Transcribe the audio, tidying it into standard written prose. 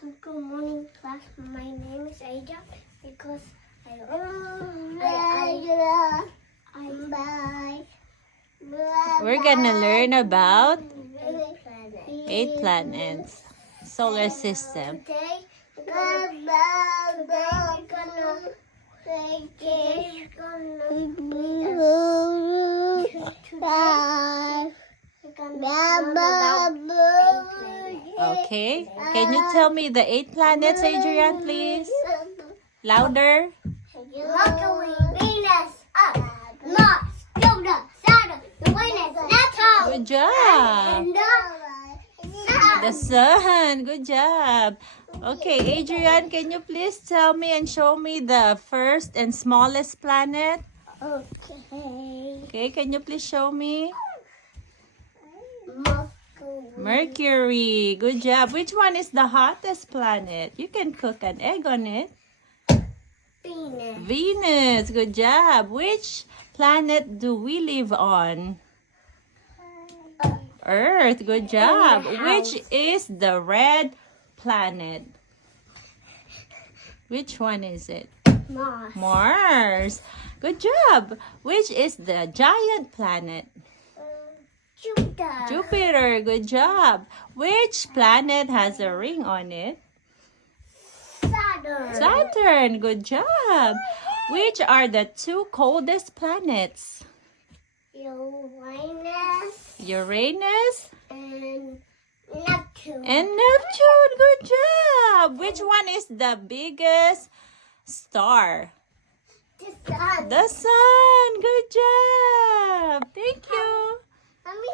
Good morning, class. My name is Aja because We're gonna learn about eight 8 planets, solar system. Today Okay, can you tell me the 8 planets, Adrian, please? Louder. Mercury, Venus, Earth, Mars, Jupiter, Saturn, Uranus, Neptune, Good job. and The sun. Good job. Okay, Adrian, can you please tell me and show me the first and smallest planet? Okay. Okay, can you please show me? Mercury. Mercury. Good job. Which one is the hottest planet? You can cook an egg on it. Venus. Venus. Good job. Which planet do we live on? Earth. Good job. In the Which house. is the red planet? Which one is it? Mars. Mars. Good job. Which is the giant planet? Jupiter. Jupiter. Good job. Which planet has a ring on it? Saturn. Saturn. Good job. Which are the 2 coldest planets? Uranus Uranus and Neptune. and Neptune. Good job. Which one is the biggest star? The sun. The sun. Good job. Thank you. Let me